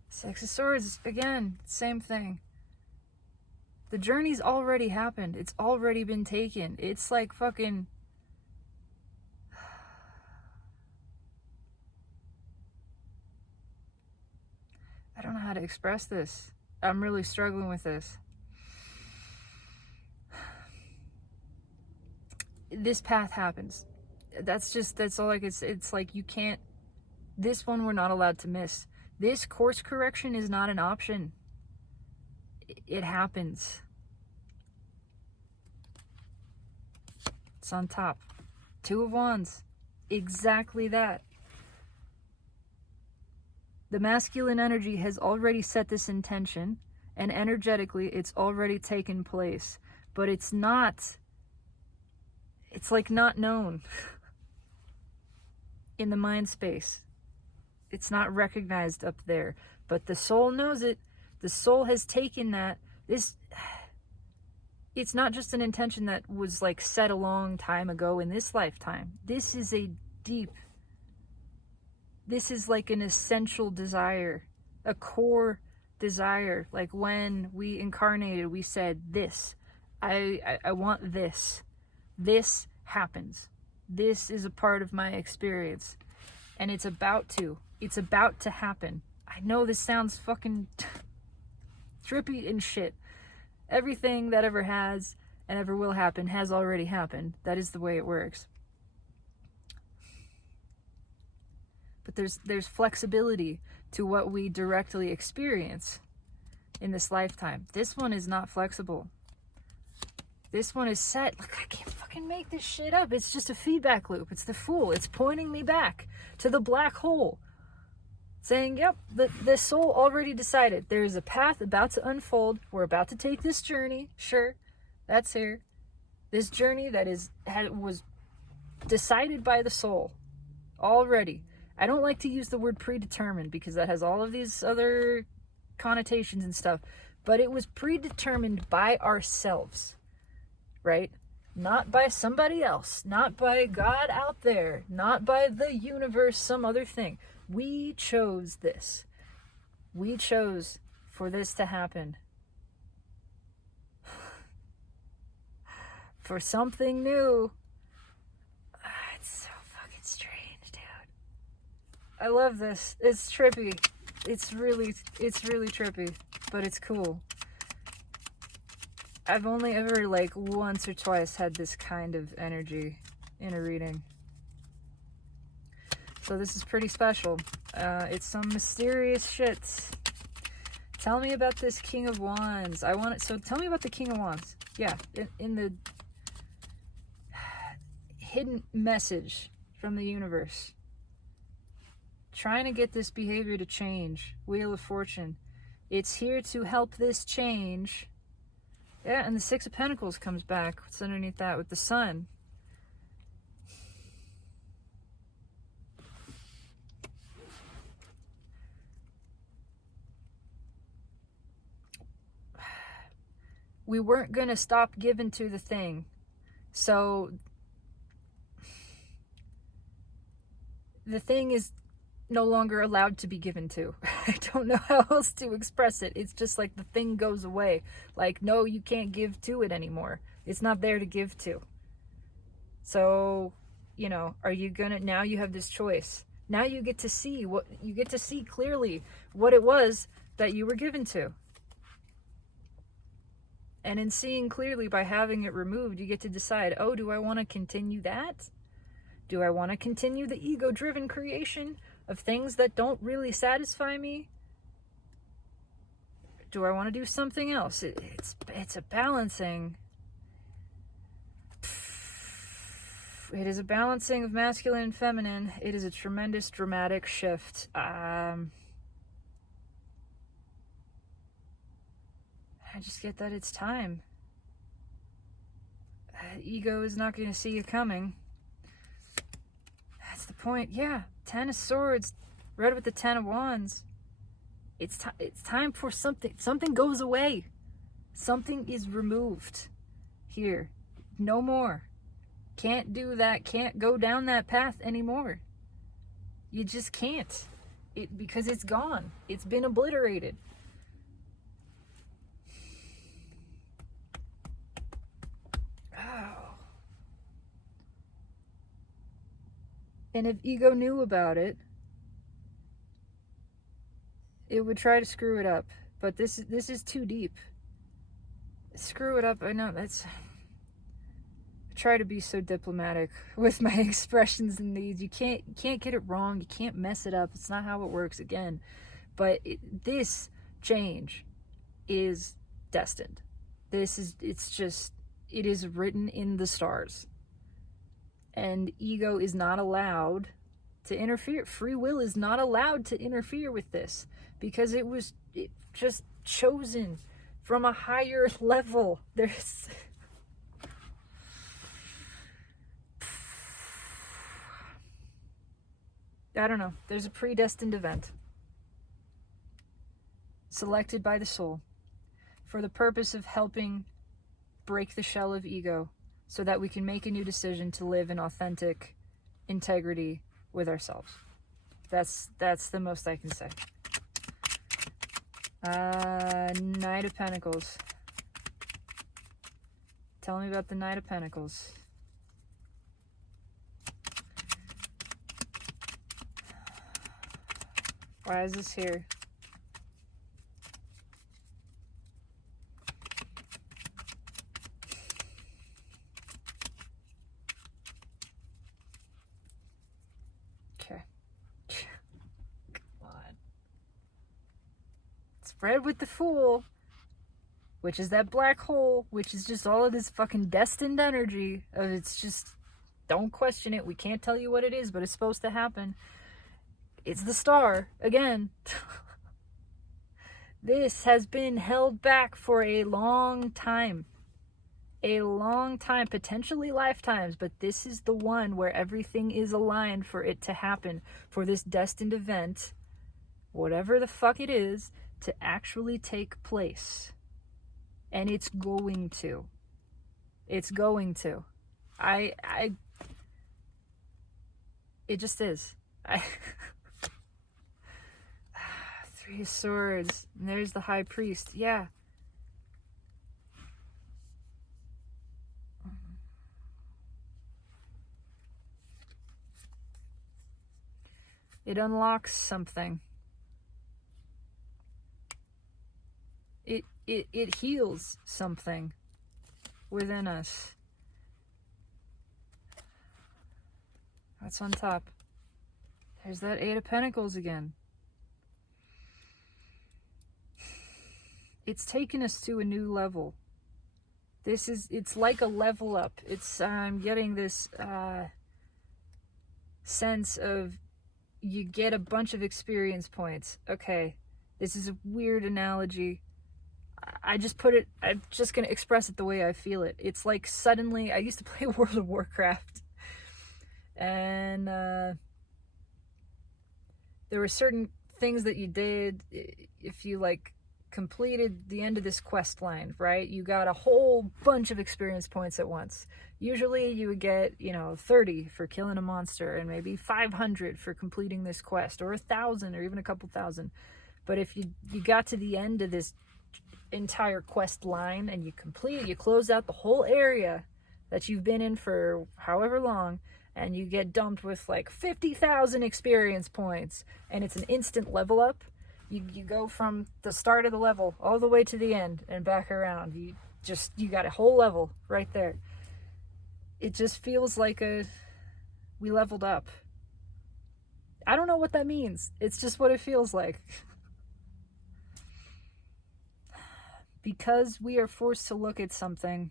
Six of Swords, again, same thing. The journey's already happened. It's already been taken. It's like fucking... I don't know how to express this. I'm really struggling with this. This path happens. That's all I can say. It's like you can't... This one we're not allowed to miss. This course correction is not an option. It happens. It's on top. 2 of Wands. Exactly that. The masculine energy has already set this intention, and energetically it's already taken place. But it's not... It's like not known in the mind space. It's not recognized up there. But the soul knows it. The soul has taken that. It's not just an intention that was like set a long time ago in this lifetime. This is a deep... This is like an essential desire, a core desire. Like when we incarnated, we said, this, I want this. This happens. This is a part of my experience. And it's about to happen. I know this sounds fucking trippy and shit. Everything that ever has and ever will happen has already happened. That is the way it works. But there's flexibility to what we directly experience in this lifetime. This one is not flexible. This one is set. Look, I can't fucking make this shit up. It's just a feedback loop. It's the Fool. It's pointing me back to the black hole. Saying, yep, the soul already decided. There is a path about to unfold. We're about to take this journey. Sure, that's here. This journey that was decided by the soul already. I don't like to use the word predetermined because that has all of these other connotations and stuff. But it was predetermined by ourselves, right? Not by somebody else. Not by God out there. Not by the universe, some other thing. We chose this. We chose for this to happen. For something new. It's so fucking strange, dude. I love this. It's trippy. It's really trippy, but it's cool. I've only ever like once or twice had this kind of energy in a reading. So this is pretty special. It's some mysterious shit. Tell me about this King of Wands. So tell me about the King of Wands. Yeah, in the hidden message from the universe. Trying to get this behavior to change. Wheel of Fortune. It's here to help this change. Yeah, and the Six of Pentacles comes back. What's underneath that with the Sun? We weren't going to stop giving to the thing. So the thing is no longer allowed to be given to. I don't know how else to express it. It's just like the thing goes away. Like, no, you can't give to it anymore. It's not there to give to. So, you know, are you gonna... Now you have this choice. Now you get to see clearly what it was that you were given to. And in seeing clearly, by having it removed, you get to decide, oh, do I want to continue that? Do I want to continue the ego-driven creation of things that don't really satisfy me? Do I want to do something else? It's a balancing. It is a balancing of masculine and feminine. It is a tremendous dramatic shift. I just get that it's time. Ego is not going to see you coming. That's the point. Yeah, 10 of Swords, read with the 10 of Wands. It's time for something. Something goes away. Something is removed here. No more. Can't do that. Can't go down that path anymore. You just can't. Because it's gone. It's been obliterated. Oh. And if ego knew about it, it would try to screw it up. But this is too deep. Screw it up. I know that's... I try to be so diplomatic with my expressions in these. You can't get it wrong. You can't mess it up. It's not how it works again. But this change is destined. It is written in the stars. And ego is not allowed to interfere. Free will is not allowed to interfere with this because it just chosen from a higher level. There's... I don't know. There's a predestined event selected by the soul for the purpose of helping break the shell of ego so that we can make a new decision to live in authentic integrity with ourselves. That's the most I can say. Knight of Pentacles. Tell me about the Knight of Pentacles. Why is this here? Okay. Come on. Spread with the Fool, which is that black hole, which is just all of this fucking destined energy of it's just, don't question it. We can't tell you what it is, but it's supposed to happen. It's the star, again. This has been held back for a long time. A long time, potentially lifetimes, but this is the one where everything is aligned for it to happen, for this destined event, whatever the fuck it is, to actually take place. And it's going to. It's going to. It just is. Three of Swords. And there's the High Priest. Yeah. It unlocks something. It heals something within us. That's on top. There's that Eight of Pentacles again. It's taken us to a new level. It's like a level up. I'm getting this sense of you get a bunch of experience points. Okay, this is a weird analogy. I'm just going to express it the way I feel it. It's like suddenly, I used to play World of Warcraft, and there were certain things that you did if you completed the end of this quest line, right? You got a whole bunch of experience points at once. Usually you would get, 30 for killing a monster and maybe 500 for completing this quest, or 1,000 or even a couple thousand. But if you got to the end of this entire quest line and you complete it, you close out the whole area that you've been in for however long, and you get dumped with 50,000 experience points, and it's an instant level up. You go from the start of the level all the way to the end and back around. You got a whole level right there. It just feels like we leveled up. I don't know what that means. It's just what it feels like. Because we are forced to look at something,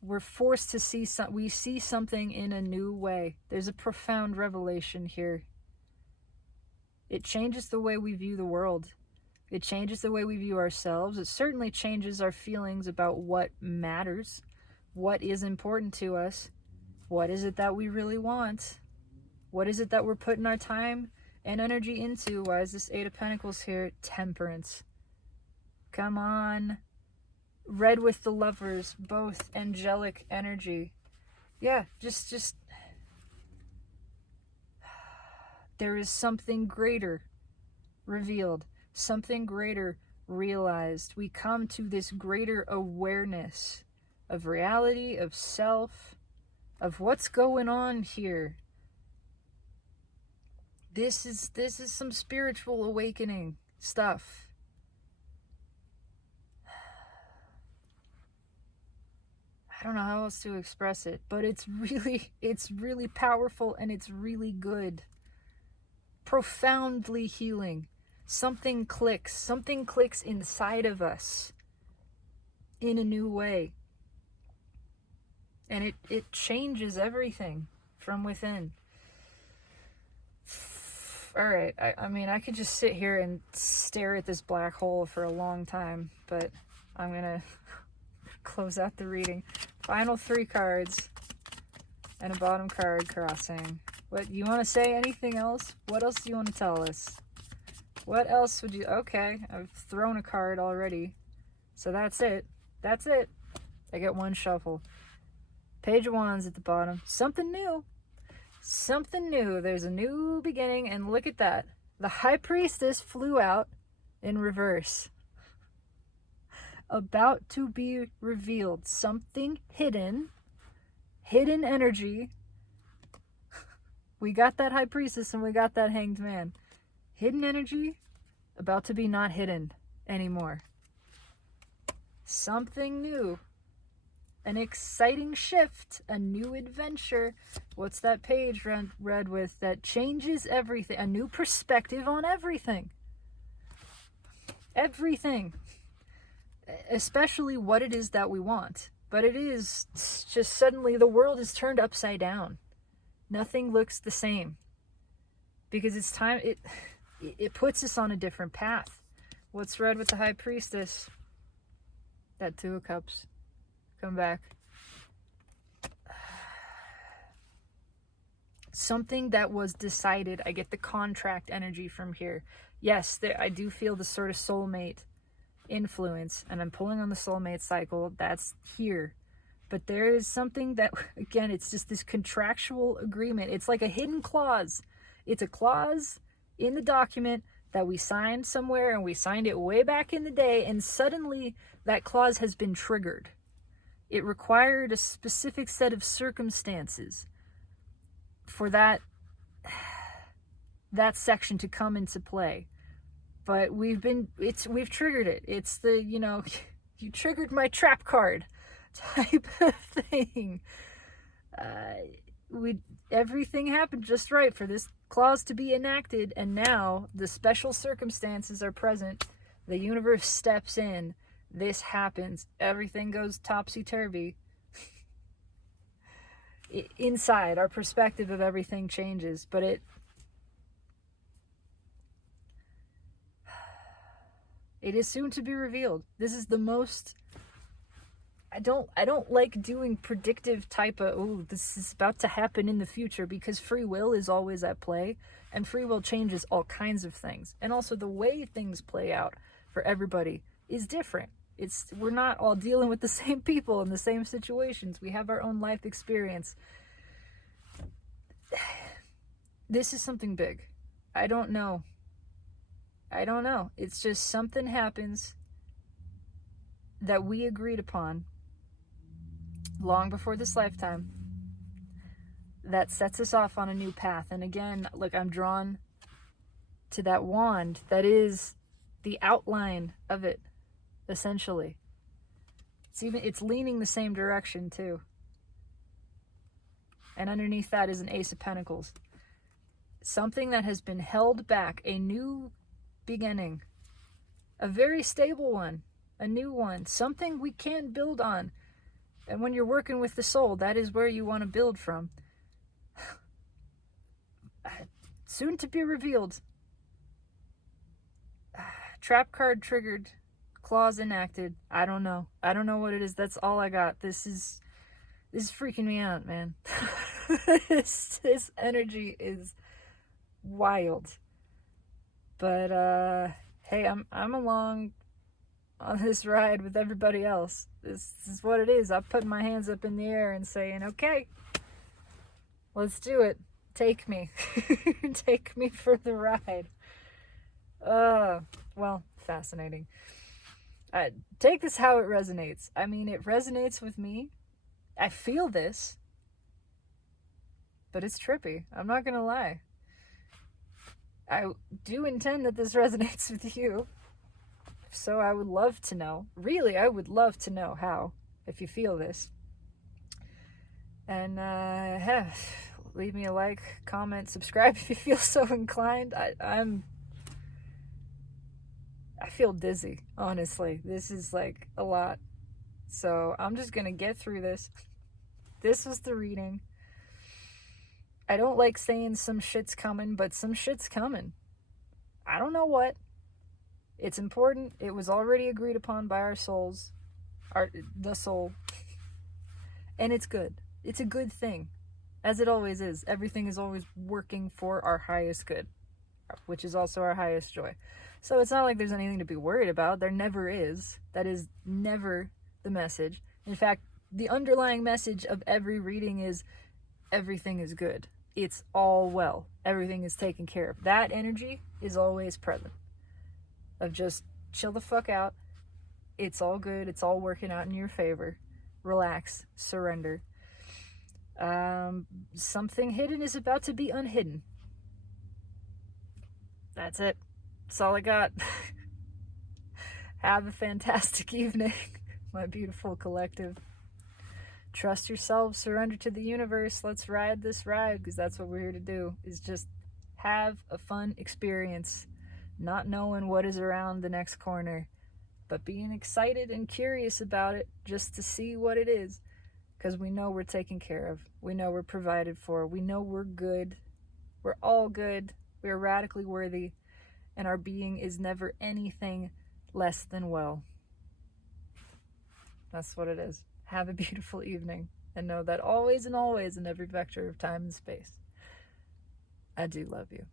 we're forced to see we see something in a new way. There's a profound revelation here. It changes the way we view the world. It changes the way we view ourselves. It certainly changes our feelings about what matters, what is important to us, what is it that we really want, what is it that we're putting our time and energy into. Why is this Eight of Pentacles here? Temperance. Come on. Red with the Lovers, both angelic energy. Yeah, just there is something greater revealed, something greater realized. We come to this greater awareness of reality, of self, of what's going on here. This is some spiritual awakening stuff. I don't know how else to express it, but it's really powerful, and it's really good. Profoundly healing. Something clicks inside of us in a new way. And it changes everything from within. All right, I mean, I could just sit here and stare at this black hole for a long time, but I'm going to close out the reading. Final 3 cards and a bottom card crossing. What, you want to say anything else? What else do you want to tell us? What else would you... Okay, I've thrown a card already. So that's it. That's it. I get 1 shuffle. Page of Wands at the bottom. Something new. Something new. There's a new beginning, and look at that. The High Priestess flew out in reverse. About to be revealed. Something hidden. Hidden energy. We got that High Priestess and we got that Hanged Man. Hidden energy about to be not hidden anymore. Something new. An exciting shift. A new adventure. What's that page read with? That changes everything. A new perspective on everything. Everything. Especially what it is that we want. But it is just suddenly the world is turned upside down. Nothing looks the same. Because it's time, it puts us on a different path. What's read with the High Priestess? That 2 of Cups. Come back. Something that was decided. I get the contract energy from here. Yes, I do feel the sort of soulmate influence, and I'm pulling on the soulmate cycle. That's here. But there is something that, again, it's just this contractual agreement. It's like a hidden clause. It's a clause in the document that we signed somewhere, and we signed it way back in the day, and suddenly that clause has been triggered. It required a specific set of circumstances for that section to come into play. But we've triggered it. It's the, you triggered my trap card type of thing. Everything happened just right for this clause to be enacted, and now the special circumstances are present. The universe steps in. This happens. Everything goes topsy-turvy. Inside, our perspective of everything changes, but it is soon to be revealed. This is the most... I don't like doing predictive type of, this is about to happen in the future, because free will is always at play, and free will changes all kinds of things. And also the way things play out for everybody is different. We're not all dealing with the same people in the same situations. We have our own life experience. This is something big. I don't know. It's just something happens that we agreed upon long before this lifetime that sets us off on a new path. And again, look, I'm drawn to that wand that is the outline of it, essentially. It's leaning the same direction too. And underneath that is an Ace of Pentacles. Something that has been held back, a new beginning. a very stable one, a new one, something we can build on. And when you're working with the soul, that is where you want to build from. Soon to be revealed. Trap card triggered. Clause enacted. I don't know. I don't know what it is. That's all I got. This is freaking me out, man. this energy is wild. But hey, I'm along on this ride with everybody else. This is what it is. I'm putting my hands up in the air and saying, okay, let's do it. Take me. Take me for the ride. Well, fascinating. Take this how it resonates. I mean, it resonates with me. I feel this. But it's trippy. I'm not gonna lie. I do intend that this resonates with you. So I would love to know. Really, I would love to know how, if you feel this. And leave me a like, comment, subscribe if you feel so inclined. I feel dizzy, honestly. This is like a lot. So I'm just gonna get through this. This was the reading. I don't like saying some shit's coming, but some shit's coming. I don't know what. It's important. It was already agreed upon by our souls. The soul. And it's good. It's a good thing. As it always is. Everything is always working for our highest good. Which is also our highest joy. So it's not like there's anything to be worried about. There never is. That is never the message. In fact, the underlying message of every reading is everything is good. It's all well. Everything is taken care of. That energy is always present. Of just chill the fuck out. It's all good. It's all working out in your favor. Relax. Surrender. Something hidden is about to be unhidden. That's it. That's all I got. Have a fantastic evening, my beautiful collective. Trust yourself, surrender to the universe. Let's ride this ride, because that's what we're here to do, is just have a fun experience, not knowing what is around the next corner, but being excited and curious about it just to see what it is, because we know we're taken care of. We know we're provided for. We know we're good. We're all good. We're radically worthy, and our being is never anything less than well. That's what it is. Have a beautiful evening, and know that always and always in every vector of time and space, I do love you.